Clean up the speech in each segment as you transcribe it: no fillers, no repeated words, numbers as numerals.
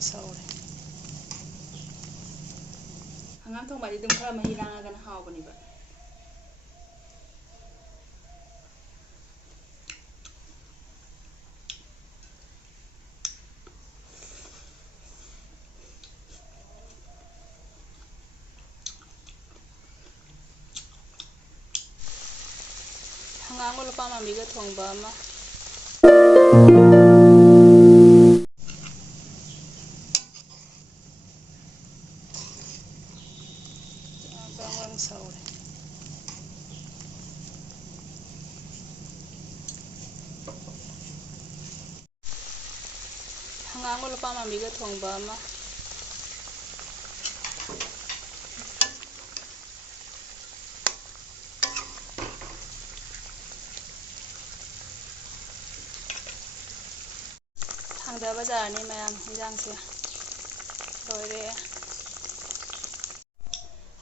ꯁꯧꯔꯦ ꯍꯪꯒꯥꯝ ꯊꯣꯡꯕꯗꯤ ꯑꯗꯨꯝ ꯈꯔ ꯃꯍꯤ ꯂꯥꯡꯉꯒꯅ ꯍꯥꯎꯕꯅꯦꯕ ꯍꯪꯒꯥꯝꯒ ꯂꯨꯄꯥ ꯃꯥꯝꯕꯤꯒ ꯊꯣꯡꯕ ꯑꯃ ꯕ꯭ꯔꯪ ꯁꯧꯔꯦ ꯍꯪꯒꯥꯝꯒ ꯂꯨꯄꯥ ꯃꯥꯝꯕꯤꯒ ꯊꯣꯡꯕ ꯑꯃ ꯊꯥꯡꯗꯕ ꯌꯥꯔꯅꯤ ꯃꯌꯥꯝ ꯍꯤꯟꯖꯥꯡꯁꯦ ꯂꯣꯏꯔꯦ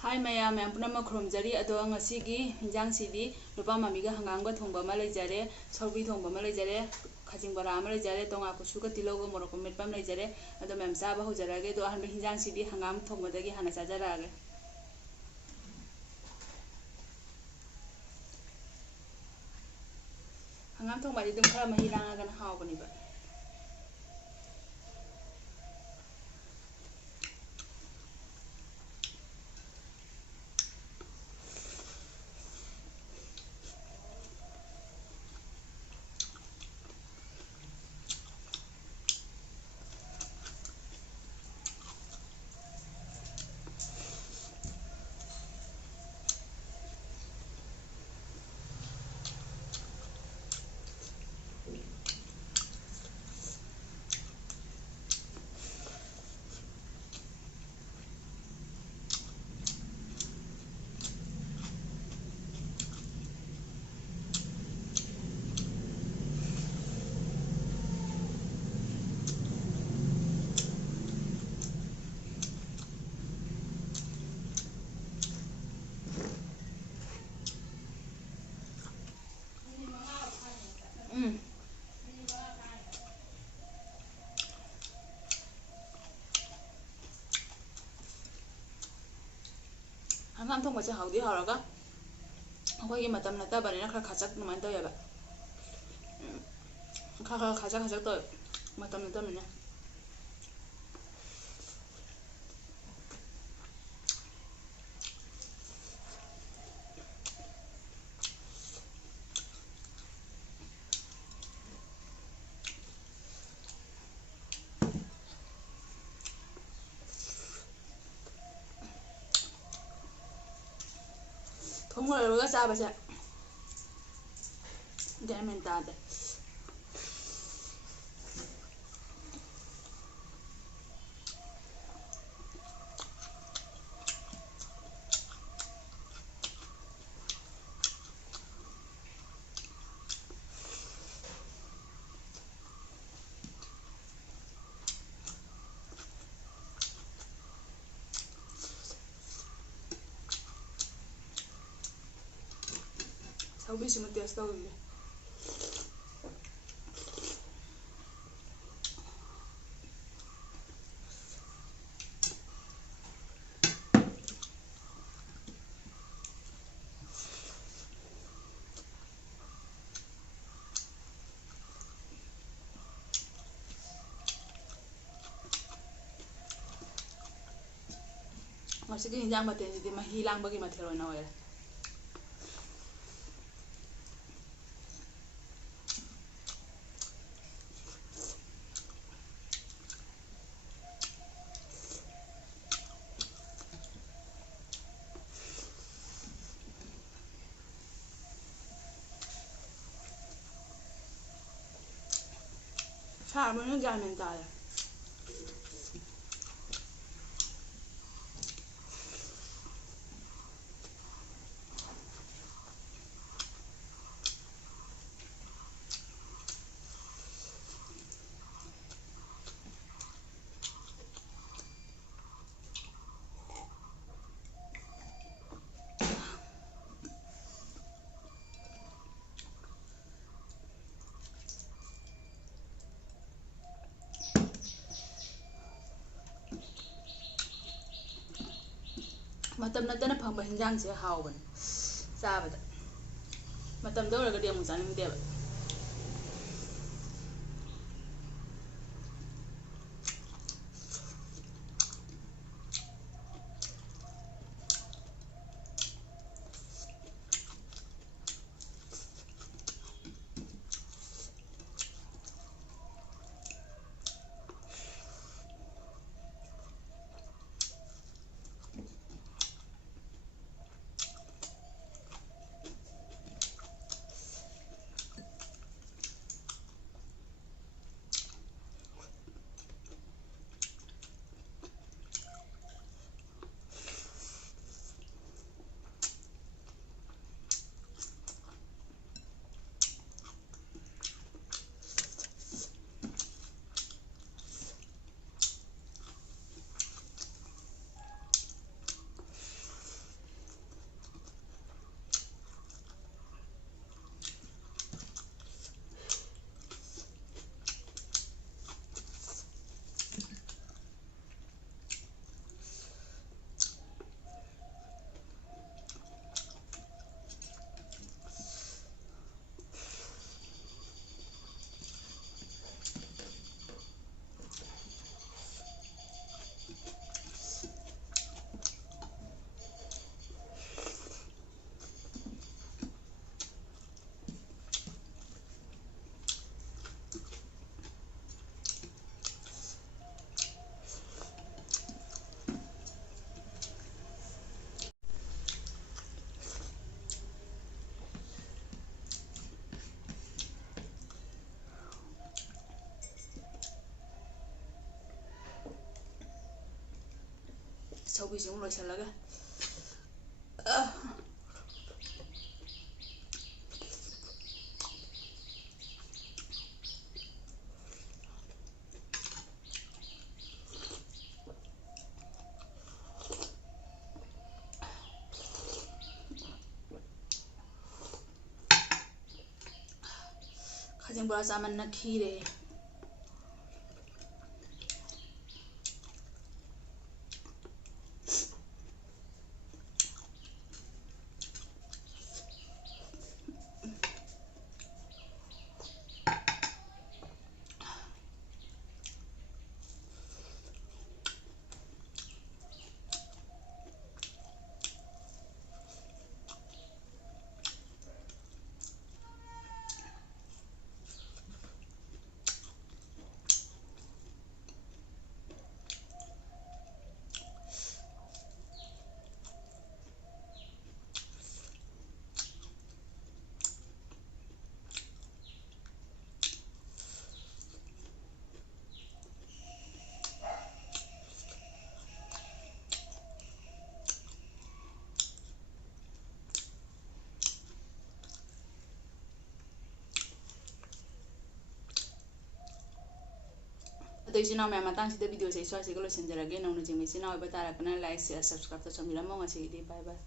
ꯍꯥꯏ ꯃꯌꯥꯝ ꯄꯨꯝꯅꯃꯛ ꯈꯨꯔꯨꯝꯖꯔꯤ ꯑꯗꯣ ꯉꯁꯤꯒꯤ ꯍꯤꯟꯖꯥꯡꯁꯤꯗꯤ ꯂꯨꯄꯥ ꯃꯥꯝꯕꯤꯒ ꯍꯪꯒꯥꯝꯒ ꯊꯣꯡꯕ ꯑꯃ ꯂꯩꯖꯔꯦ ꯁꯧꯒ꯭ꯔꯤ ꯊꯣꯡꯕ ꯑꯃ ꯂꯩꯖꯔꯦ ꯈꯥꯖꯤꯡ ꯕꯣꯔꯥ ꯑꯃ ꯂꯩꯖꯔꯦ ꯇꯣꯉꯥ ꯀꯨꯁꯨꯒ ꯇꯤꯜꯍꯧꯒ ꯃꯣꯔꯣꯛꯀ ꯃꯦꯠꯄ ꯑꯃ ꯂꯩꯖꯔꯦ ꯑꯗꯣ ꯃꯌꯥꯝ ꯆꯥꯕ ꯍꯧꯖꯔꯛꯑꯒꯦ ꯑꯗꯣ ꯑꯍꯥꯟꯕ ꯍꯤꯟꯖꯥꯡꯁꯤꯗꯤ ꯍꯪꯒꯥꯝ ꯊꯣꯡꯕꯗꯒꯤ ꯍꯥꯟꯅ ꯆꯥꯖꯔꯛꯑꯒꯦ ꯍꯪꯒꯥꯝ ꯊꯣꯡꯕꯗꯤ ꯑꯗꯨꯝ ꯈꯔ ꯃꯍꯤ ꯂꯥꯡꯉꯒꯅ ꯍꯥꯎꯕꯅꯦꯕ ꯍꯪꯒꯥꯝ ꯊꯣꯡꯕꯁꯦ ꯍꯥꯎꯗꯤ ꯍꯥꯎꯔꯒ ꯑꯩꯈꯣꯏꯒꯤ ꯃꯇꯝ ꯅꯠꯇꯕꯅꯤꯅ ꯈꯔ ꯈꯥꯆꯛ ꯑꯗꯨꯃꯥꯏꯅ ꯇꯧꯋꯦꯕ ꯈꯔ ꯈꯥꯆꯛ ꯇꯧꯋꯦ ꯃꯇꯝ ꯅꯠꯇꯕꯅꯤꯅ ꯊꯣꯡ ꯂꯣꯏꯔꯒ ꯆꯥꯕꯁꯦ ꯒ꯭ꯌꯥꯟ ꯃꯦꯟ ꯇꯥꯗꯦ ꯁꯧꯒ꯭ꯔꯤꯁꯤꯃ ꯇꯦꯁ ꯇꯧꯈꯤꯒꯦ ꯉꯁꯤꯒꯤ ꯍꯤꯟꯖꯥꯡ ꯃꯊꯦꯜꯁꯤꯗꯤ ꯃꯍꯤ ꯂꯥꯡꯕꯒꯤ ꯃꯊꯦꯜ ꯑꯣꯏꯅ ꯑꯣꯏꯔꯦ ꯁꯥꯕꯅꯤꯅ ꯒ꯭ꯌꯥꯟ ꯃꯦꯟ ꯇꯥꯗꯦ ꯃꯇꯝ ꯅꯠꯇꯅ ꯐꯪꯕ ꯍꯤꯟꯖꯥꯡꯁꯦ ꯍꯥꯎꯕꯅꯦ ꯆꯥꯕꯗ ꯃꯇꯝꯗ ꯑꯣꯏꯔꯒꯗꯤ ꯑꯃꯨꯛ ꯆꯥꯅꯤꯡꯗꯦꯕ ꯁꯧꯒ꯭ꯔꯤꯁꯤ ꯑꯃꯨꯛ ꯂꯣꯏꯁꯤꯜꯂꯒ ꯈꯥꯖꯤꯡ ꯕꯣꯔꯥ ꯆꯥꯃꯟꯅ ꯈꯤꯔꯦ ꯑꯗꯣ ꯏꯆꯤꯟ ꯏꯅꯥꯎ ꯃꯌꯥꯝ ꯃꯇꯥꯡꯁꯤꯗ ꯚꯤꯗꯤꯑꯣꯁꯦ ꯁ꯭ꯋꯥꯏꯁꯤꯒ ꯂꯣꯏꯁꯤꯟꯖꯔꯒꯦ ꯅꯧꯅ ꯆꯤꯡꯕ ꯏꯆꯤꯟ ꯏꯅꯥꯎ ꯑꯣꯏꯕ ꯇꯥꯔꯒꯅ ꯂꯥꯏꯛ ꯁꯤꯌꯔ ꯁꯕꯁꯀ꯭ꯔꯥꯏꯕ ꯇꯧꯁꯟꯕꯤꯔꯝꯃꯣ ꯉꯁꯤꯒꯤꯗꯤ ꯕꯥꯏ ꯕꯥꯏ